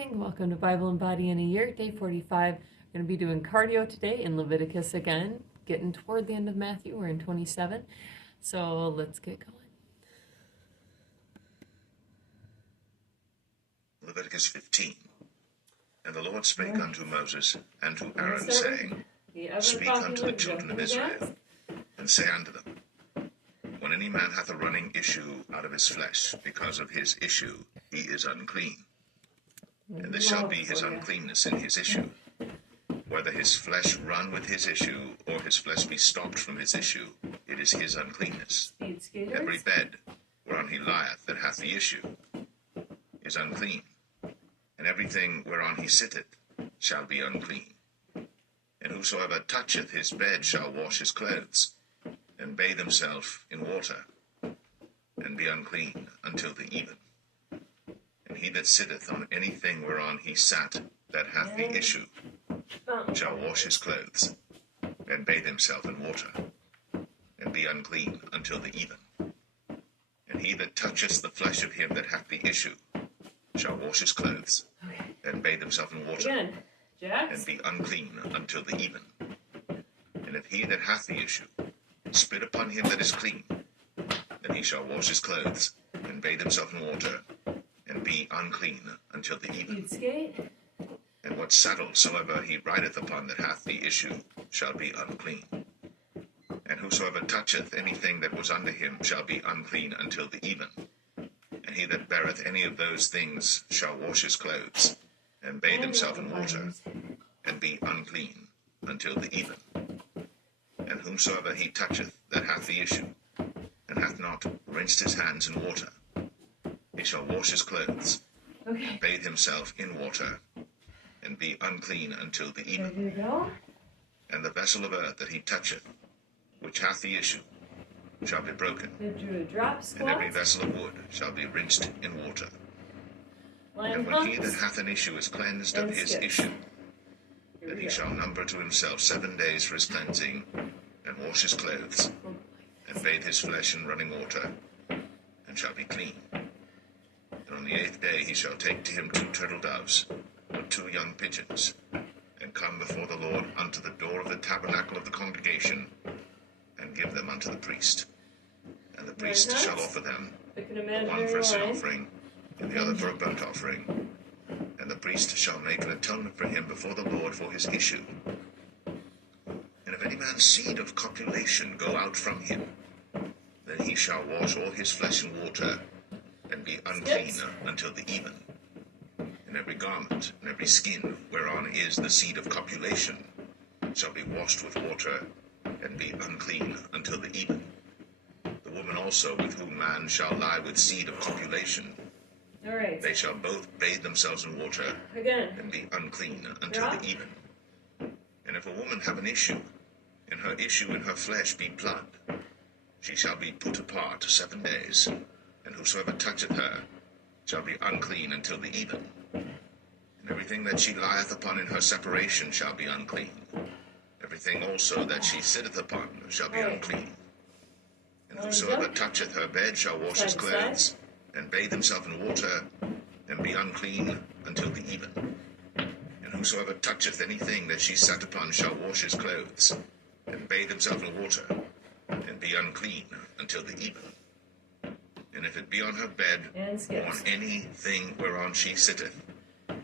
Morning. Welcome to Bible and Body in a Year, day 45. We're going to be doing cardio today in Leviticus again, getting toward the end of Matthew. We're in 27. So let's get going. Leviticus 15. And the Lord spake unto Moses and to Aaron, saying, Speak unto the children of Israel, and say unto them, When any man hath a running issue out of his flesh, because of his issue he is unclean. And this shall be his uncleanness in his issue, whether his flesh run with his issue, or his flesh be stopped from his issue, it is his uncleanness. Every bed whereon he lieth that hath the issue is unclean, and everything whereon he sitteth shall be unclean. And whosoever toucheth his bed shall wash his clothes, and bathe himself in water, and be unclean until the even. And he that sitteth on anything whereon he sat that hath the issue shall wash his clothes, and bathe himself in water, and be unclean until the even. And he that toucheth the flesh of him that hath the issue shall wash his clothes, and bathe himself in water, and be unclean until the even. And if he that hath the issue spit upon him that is clean, then he shall wash his clothes, and bathe himself in water, and be unclean until the even. And what saddle soever he rideth upon that hath the issue shall be unclean. And whosoever toucheth anything that was under him shall be unclean until the even. And he that beareth any of those things shall wash his clothes, and bathe himself in water, and be unclean until the even. And whomsoever he toucheth that hath the issue, and hath not rinsed his hands in water, he shall wash his clothes, and bathe himself in water, and be unclean until the even. And the vessel of earth that he toucheth, which hath the issue, shall be broken, and every vessel of wood shall be rinsed in water. And when he that hath an issue is cleansed of his issue, then he shall number to himself 7 days for his cleansing, and wash his clothes, and bathe his flesh in running water, and shall be clean. And on the 8th day he shall take to him 2 turtle doves, or 2 young pigeons, and come before the Lord unto the door of the tabernacle of the congregation, and give them unto the priest. And the priest shall offer them, the one for a sin offering, and the other for a burnt offering. And the priest shall make an atonement for him before the Lord for his issue. And if any man's seed of copulation go out from him, then he shall wash all his flesh in water, and be unclean until the even. And every garment and every skin whereon is the seed of copulation shall be washed with water, and be unclean until the even. The woman also with whom man shall lie with seed of copulation, they shall both bathe themselves in water, and be unclean until the even. And if a woman have an issue, and her issue in her flesh be blood, she shall be put apart 7 days, and whosoever toucheth her shall be unclean until the even. And everything that she lieth upon in her separation shall be unclean. Everything also that she sitteth upon shall be unclean. And whosoever toucheth her bed shall wash his clothes, and bathe himself in water, and be unclean until the even. And whosoever toucheth anything that she sat upon shall wash his clothes, and bathe himself in water, and be unclean until the even. And if it be on her bed, or on anything whereon she sitteth,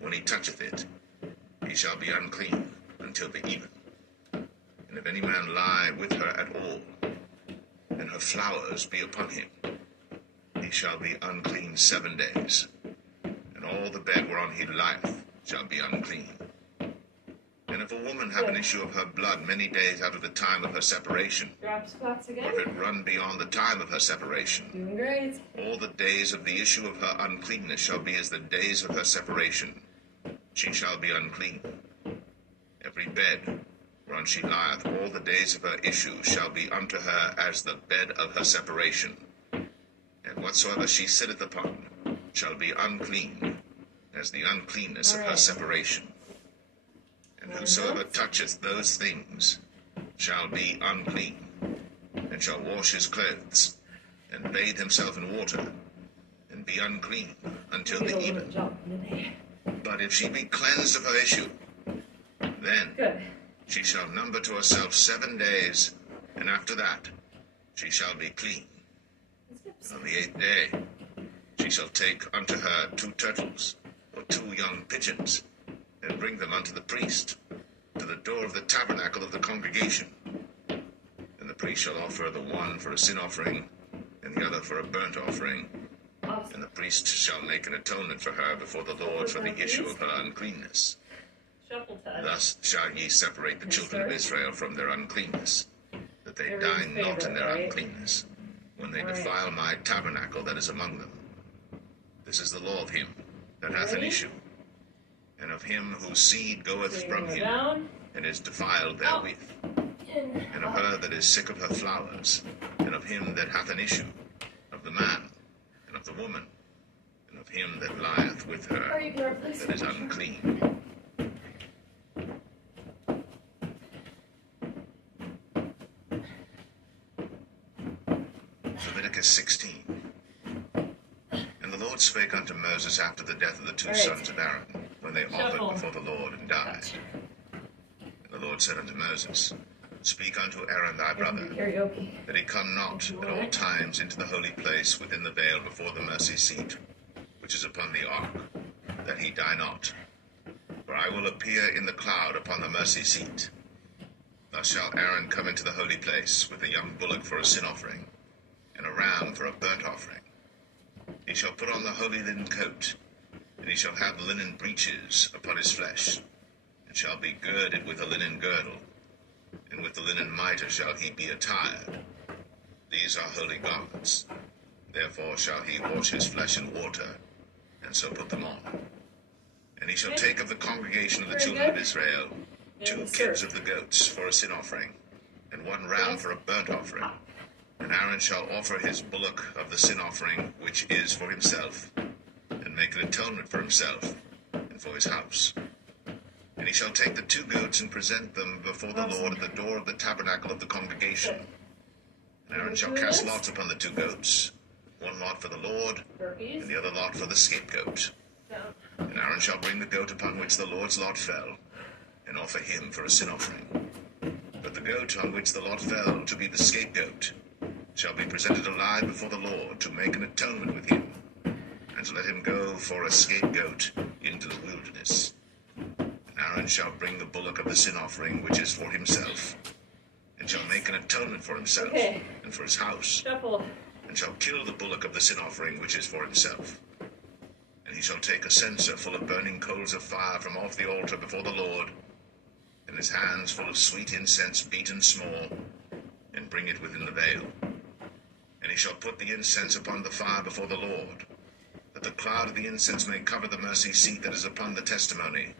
when he toucheth it, he shall be unclean until the even. And if any man lie with her at all, and her flowers be upon him, he shall be unclean 7 days, and all the bed whereon he lieth shall be unclean. And if a woman have an issue of her blood many days out of the time of her separation, or if it run beyond the time of her separation, all the days of the issue of her uncleanness shall be as the days of her separation. She shall be unclean. Every bed whereon she lieth all the days of her issue shall be unto her as the bed of her separation. And whatsoever she sitteth upon shall be unclean, as the uncleanness of her separation. And whosoever toucheth those things shall be unclean, and shall wash his clothes, and bathe himself in water, and be unclean until the even. But if she be cleansed of her issue, then she shall number to herself 7 days, and after that she shall be clean. On the 8th day she shall take unto her 2 turtles, or 2 young pigeons, and bring them unto the priest, to the door of the tabernacle of the congregation. And the priest shall offer the one for a sin offering, and the other for a burnt offering. And the priest shall make an atonement for her before the Lord for the issue of her uncleanness. Thus shall ye separate the children of Israel from their uncleanness, that they die not in their uncleanness, when they defile my tabernacle that is among them. This is the law of him that hath an issue, and of him whose seed goeth from him, and is defiled therewith, and of her that is sick of her flowers, and of him that hath an issue, of the man, and of the woman, and of him that lieth with her, that is unclean. Leviticus 16. And the Lord spake unto Moses after the death of the 2 sons of Aaron, when they offered before the Lord and died. And the Lord said unto Moses, Speak unto Aaron thy brother, that he come not at all times into the holy place within the veil before the mercy seat, which is upon the ark, that he die not. For I will appear in the cloud upon the mercy seat. Thus shall Aaron come into the holy place with a young bullock for a sin offering, and a ram for a burnt offering. He shall put on the holy linen coat, and he shall have linen breeches upon his flesh, and shall be girded with a linen girdle, and with the linen mitre shall he be attired. These are holy garments. Therefore shall he wash his flesh in water, and so put them on. And he shall take of the congregation of the children of Israel 2 kids of the goats for a sin offering, and 1 ram for a burnt offering. And Aaron shall offer his bullock of the sin offering, which is for himself, and make an atonement for himself and for his house. And he shall take the 2 goats and present them before the Lord at the door of the tabernacle of the congregation. And Aaron shall cast lots upon the 2 goats, 1 lot for the Lord, and the other lot for the scapegoat. And Aaron shall bring the goat upon which the Lord's lot fell, and offer him for a sin offering. But the goat on which the lot fell to be the scapegoat shall be presented alive before the Lord to make an atonement with him, and to let him go for a scapegoat into the wilderness. And Aaron shall bring the bullock of the sin offering, which is for himself, and shall make an atonement for himself and for his house, and shall kill the bullock of the sin offering, which is for himself. And he shall take a censer full of burning coals of fire from off the altar before the Lord, and his hands full of sweet incense beaten small, and bring it within the veil. And he shall put the incense upon the fire before the Lord, that the cloud of the incense may cover the mercy seat that is upon the testimony,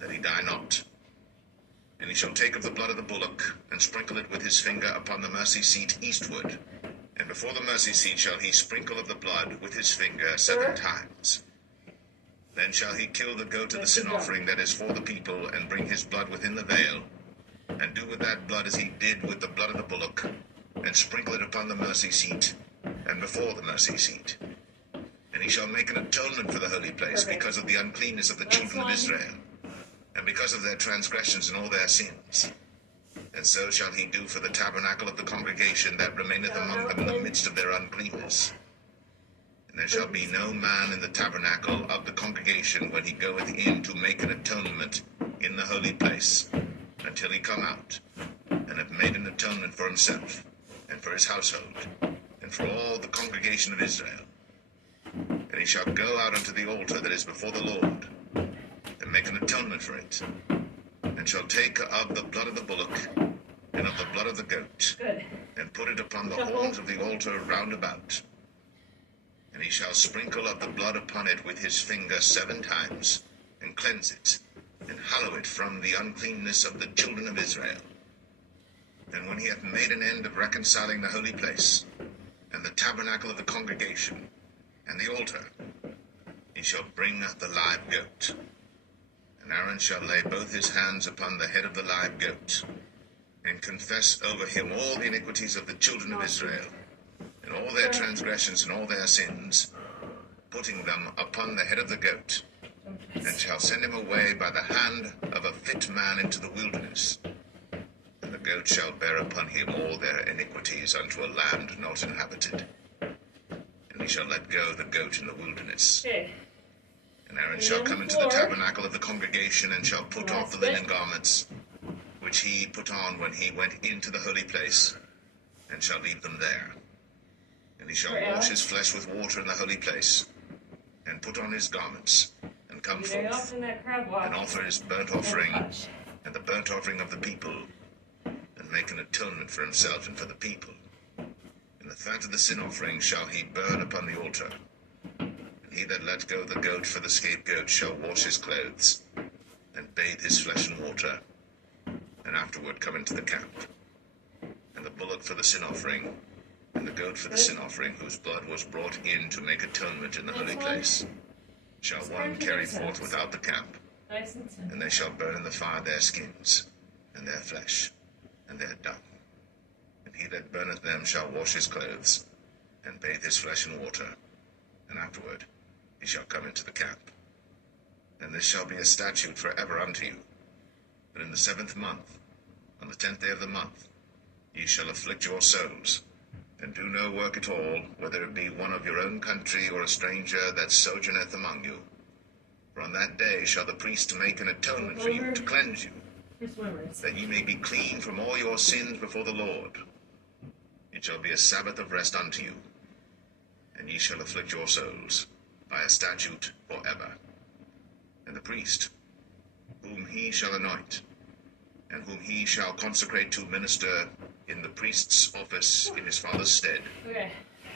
that he die not. And he shall take of the blood of the bullock, and sprinkle it with his finger upon the mercy seat eastward. And before the mercy seat shall he sprinkle of the blood with his finger 7 times. Then shall he kill the goat of the sin offering that is for the people, and bring his blood within the veil, and do with that blood as he did with the blood of the bullock, and sprinkle it upon the mercy seat, and before the mercy seat. And he shall make an atonement for the holy place, because of the uncleanness of the children of Israel, and because of their transgressions and all their sins. And so shall he do for the tabernacle of the congregation that remaineth among them in the midst of their uncleanness. And there shall be no man in the tabernacle of the congregation when he goeth in to make an atonement in the holy place, until he come out, and have made an atonement for himself, and for his household, and for all the congregation of Israel. And he shall go out unto the altar that is before the Lord, and make an atonement for it, and shall take of the blood of the bullock, and of the blood of the goat, and put it upon the horns of the altar round about. And he shall sprinkle of the blood upon it with his finger 7 times, and cleanse it, and hallow it from the uncleanness of the children of Israel. And when he hath made an end of reconciling the holy place, and the tabernacle of the congregation, and the altar, he shall bring the live goat. And Aaron shall lay both his hands upon the head of the live goat, and confess over him all the iniquities of the children of Israel, and all their transgressions and all their sins, putting them upon the head of the goat, and shall send him away by the hand of a fit man into the wilderness. And the goat shall bear upon him all their iniquities unto a land not inhabited. And he shall let go the goat in the wilderness. Okay. And Aaron shall come into the tabernacle of the congregation, and shall put off the linen garments, which he put on when he went into the holy place, and shall leave them there. And he shall wash his flesh with water in the holy place, and put on his garments, and come forth, and offer his burnt offering, and the burnt offering of the people, and make an atonement for himself and for the people. And the fat of the sin offering shall he burn upon the altar. And he that let go the goat for the scapegoat shall wash his clothes, and bathe his flesh in water, and afterward come into the camp. And the bullock for the sin offering, and the goat for the sin offering, whose blood was brought in to make atonement in the holy place, shall one carry forth without the camp, and they shall burn in the fire their skins, and their flesh, and their dung. And he that burneth them shall wash his clothes, and bathe his flesh in water, and afterward he shall come into the camp. And this shall be a statute forever unto you, that in the 7th month, on the 10th day of the month, ye shall afflict your souls, and do no work at all, whether it be one of your own country or a stranger that sojourneth among you. For on that day shall the priest make an atonement for you to cleanse you, that ye may be clean from all your sins before the Lord. It shall be a Sabbath of rest unto you, and ye shall afflict your souls by a statute forever. And the priest, whom he shall anoint, and whom he shall consecrate to minister in the priest's office in his father's stead,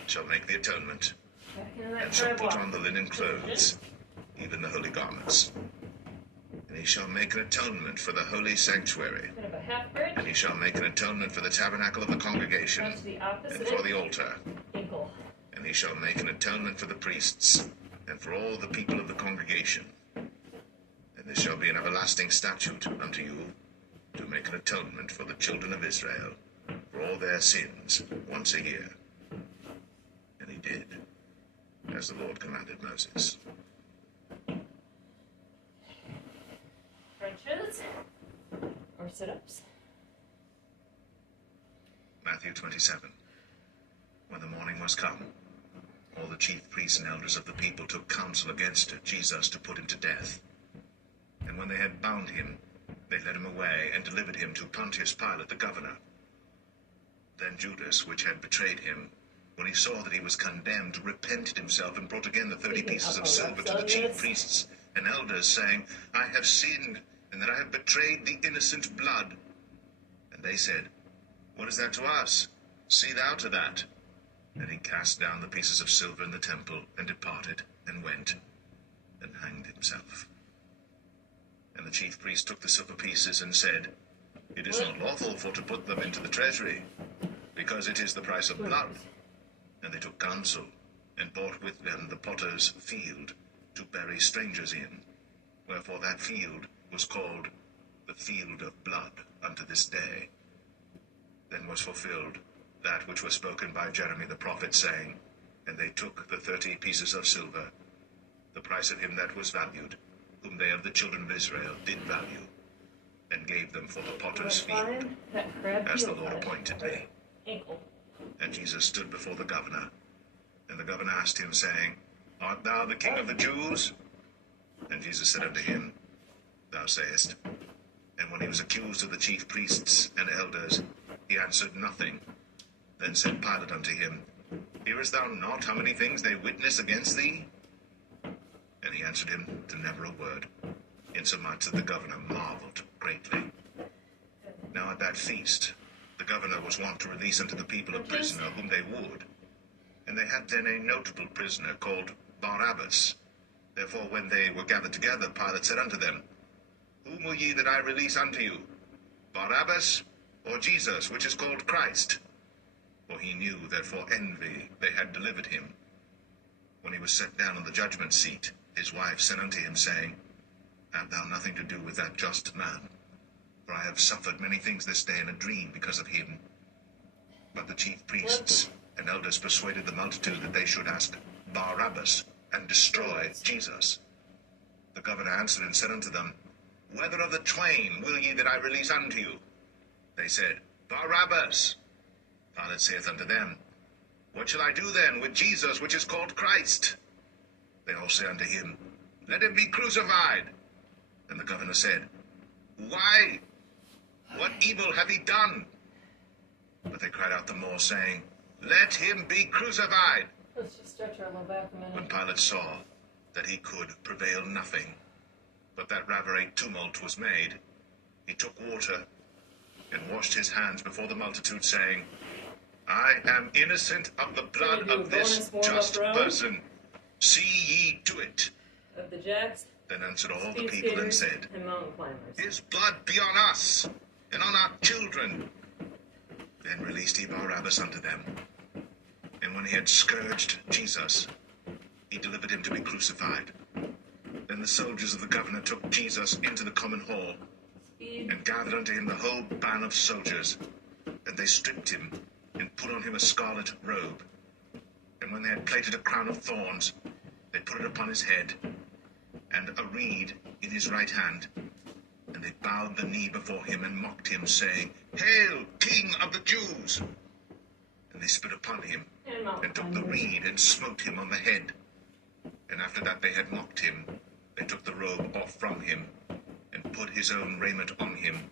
shall make the atonement, and shall put on the linen clothes, even the holy garments. And he shall make an atonement for the holy sanctuary, and he shall make an atonement for the tabernacle of the congregation, and for the altar. And he shall make an atonement for the priests, and for all the people of the congregation. And this shall be an everlasting statute unto you, to make an atonement for the children of Israel, for all their sins, once a year. And he did, as the Lord commanded Moses. Crunches or sit-ups. Matthew 27. When the morning was come, all the chief priests and elders of the people took counsel against Jesus to put him to death. And when they had bound him, they led him away, and delivered him to Pontius Pilate the governor. Then Judas, which had betrayed him, when he saw that he was condemned, repented himself, and brought again the 30 pieces of silver to the chief priests and elders, saying, I have sinned, and that I have betrayed the innocent blood. And they said, What is that to us? See thou to that. And he cast down the pieces of silver in the temple, and departed, and went, and hanged himself. And the chief priest took the silver pieces, and said, It is not lawful for to put them into the treasury, because it is the price of blood. And they took counsel, and bought with them the potter's field, to bury strangers in. Wherefore that field was called the field of blood unto this day. Then was fulfilled that which was spoken by Jeremy the prophet, saying, And they took the 30 pieces of silver, the price of him that was valued, whom they of the children of Israel did value, and gave them for the potter's field, as the Lord appointed me. And Jesus stood before the governor, and the governor asked him, saying, Art thou the king of the Jews? And Jesus said unto him, Thou sayest. And when he was accused of the chief priests and elders, he answered nothing. Then said Pilate unto him, Hearest thou not how many things they witness against thee? And he answered him to never a word, insomuch that the governor marveled greatly. Now at that feast, the governor was wont to release unto the people a prisoner whom they would. And they had then a notable prisoner called Barabbas. Therefore when they were gathered together, Pilate said unto them, Whom will ye that I release unto you, Barabbas, or Jesus, which is called Christ? For he knew that for envy they had delivered him. When he was set down on the judgment seat, his wife said unto him, saying, Have thou nothing to do with that just man? For I have suffered many things this day in a dream because of him. But the chief priests and elders persuaded the multitude that they should ask Barabbas, and destroy Jesus. The governor answered and said unto them, Whether of the twain will ye that I release unto you? They said, Barabbas. Pilate saith unto them, What shall I do then with Jesus, which is called Christ? They all say unto him, Let him be crucified. And the governor said, Why? What evil hath he done? But they cried out the more, saying, Let him be crucified. Let's just stretch our low back a minute. When Pilate saw that he could prevail nothing, but that rather a tumult was made, he took water and washed his hands before the multitude, saying, I am innocent of the blood of this just person. See ye to it. Of the Jacks, Then answered all the people and said, and mountain climbers. His blood be on us and on our children. Then released he Barabbas unto them. And when he had scourged Jesus, he delivered him to be crucified. Then the soldiers of the governor took Jesus into the common hall, and gathered unto him the whole band of soldiers. And they stripped him, and put on him a scarlet robe. And when they had plaited a crown of thorns, they put it upon his head, and a reed in his right hand. And they bowed the knee before him, and mocked him, saying, Hail, King of the Jews! And they spit upon him, and took the reed, and smote him on the head. And after that they had mocked him, they took the robe off from him, and put his own raiment on him,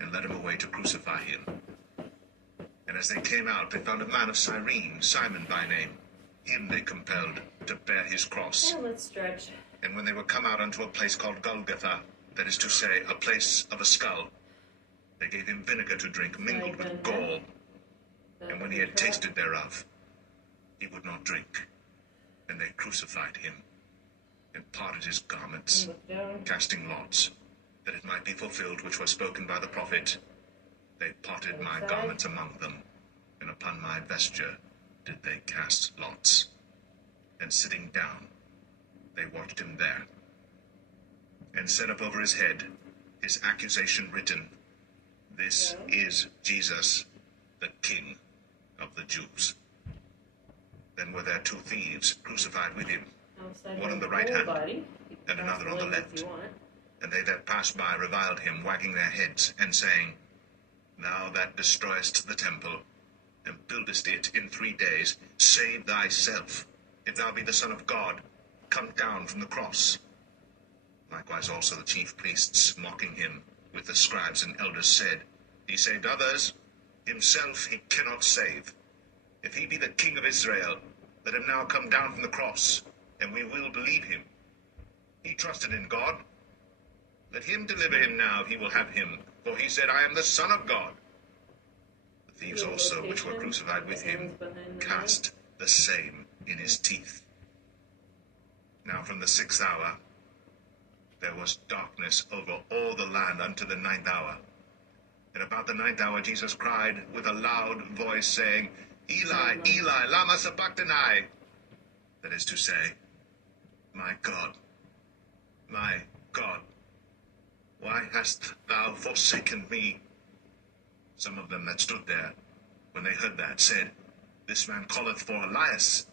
and led him away to crucify him. And as they came out, they found a man of Cyrene, Simon by name. Him they compelled to bear his cross. Yeah, let's stretch. And when they were come out unto a place called Golgotha, that is to say, a place of a skull, they gave him vinegar to drink, mingled with gall. And when he had tasted thereof, he would not drink. And they crucified him, and parted his garments, casting lots, that it might be fulfilled which was spoken by the prophet. They parted my garments among them, and upon my vesture did they cast lots. And sitting down, they watched him there, and set up over his head his accusation written, This is Jesus, the King of the Jews. Then were there two thieves crucified with him, one on the right hand, and another on the left. And they that passed by reviled him, wagging their heads, and saying, Thou that destroyest the temple, and buildest it in 3 days, save thyself. If thou be the Son of God, come down from the cross. Likewise also the chief priests, mocking him, with the scribes and elders, said, He saved others, himself he cannot save. If he be the King of Israel, let him now come down from the cross, and we will believe him. He trusted in God. Let him deliver him now, if he will have him. For he said, I am the Son of God. The thieves also, which were crucified with him, cast the same in his teeth. Now from the 6th hour there was darkness over all the land unto the 9th hour. And about the 9th hour Jesus cried with a loud voice, saying, Eli, Eli, lama sabachthani. That is to say, my God, why hast thou forsaken me? Some of them that stood there, when they heard that, said, This man calleth for Elias.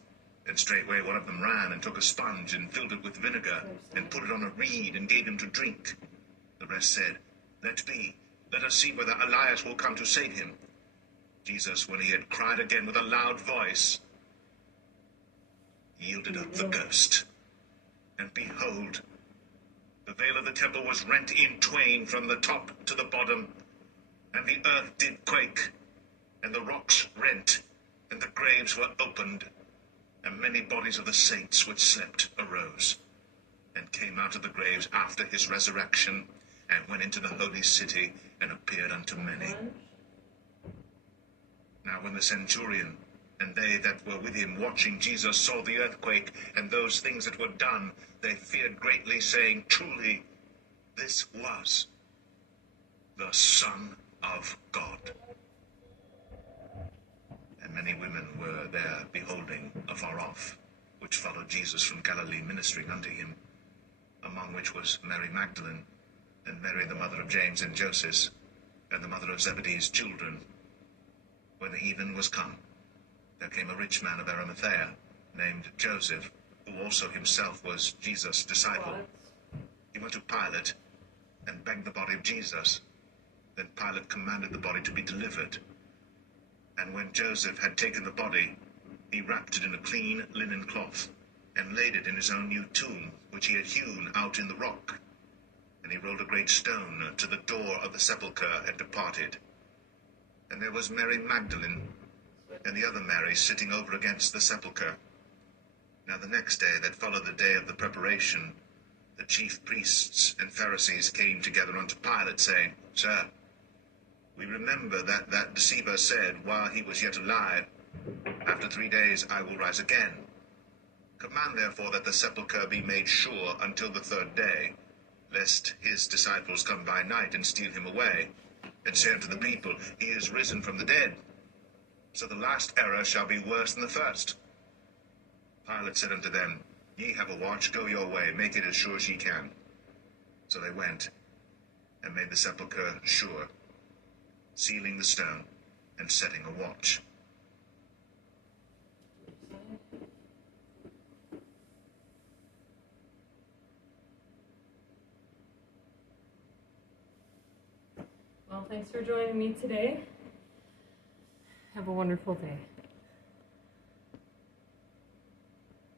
And straightway one of them ran, and took a sponge, and filled it with vinegar, and put it on a reed, and gave him to drink. The rest said, Let be, let us see whether Elias will come to save him. Jesus, when he had cried again with a loud voice, yielded up the ghost. And behold, the veil of the temple was rent in twain from the top to the bottom, and the earth did quake, and the rocks rent, and the graves were opened, and many bodies of the saints which slept arose, and came out of the graves after his resurrection, and went into the holy city, and appeared unto many. Now when the centurion and they that were with him watching Jesus saw the earthquake, and those things that were done, they feared greatly, saying, Truly, this was the Son of God. And many women were there beholding afar off, which followed Jesus from Galilee, ministering unto him, among which was Mary Magdalene, and Mary the mother of James and Joseph, and the mother of Zebedee's children. When the even was come, there came a rich man of Arimathea, named Joseph, who also himself was Jesus' disciple. he went to Pilate and begged the body of Jesus. Then Pilate commanded the body to be delivered. And when Joseph had taken the body, he wrapped it in a clean linen cloth, and laid it in his own new tomb, which he had hewn out in the rock. And he rolled a great stone to the door of the sepulchre, and departed. And there was Mary Magdalene, and the other Mary sitting over against the sepulchre. Now the next day that followed the day of the preparation, the chief priests and Pharisees came together unto Pilate, saying, Sir, we remember that deceiver said, while he was yet alive, After 3 days I will rise again. Command therefore that the sepulchre be made sure until the 3rd day, lest his disciples come by night and steal him away, and say unto the people, He is risen from the dead. So the last error shall be worse than the first. Pilate said unto them, Ye have a watch, go your way, make it as sure as ye can. So they went, and made the sepulchre sure, sealing the stone, and setting a watch. Well, thanks for joining me today. Have a wonderful day.